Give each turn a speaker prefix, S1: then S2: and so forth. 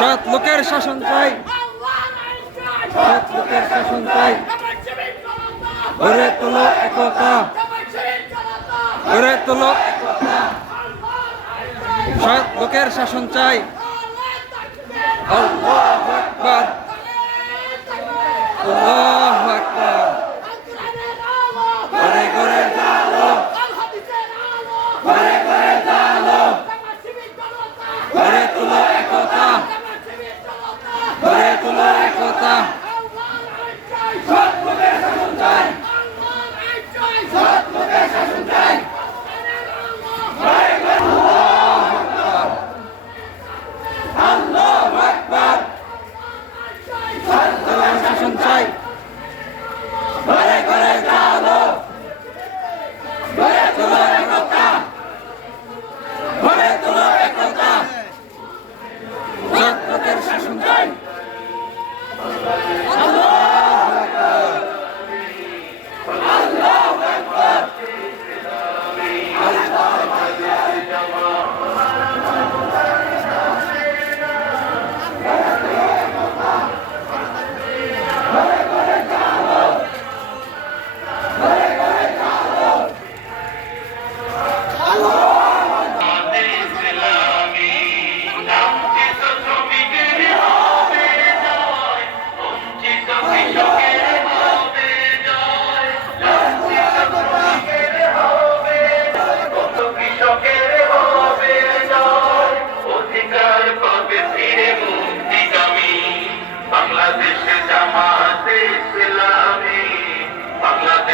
S1: লোকের শাসন চাই। সৎ লোকের শাসন চাই। গড়ে তোলো একতা। গড়ে তোলো সৎ লোকের শাসন চাই। আল্লাহু আকবার। ঘরে ঘরে গড়ে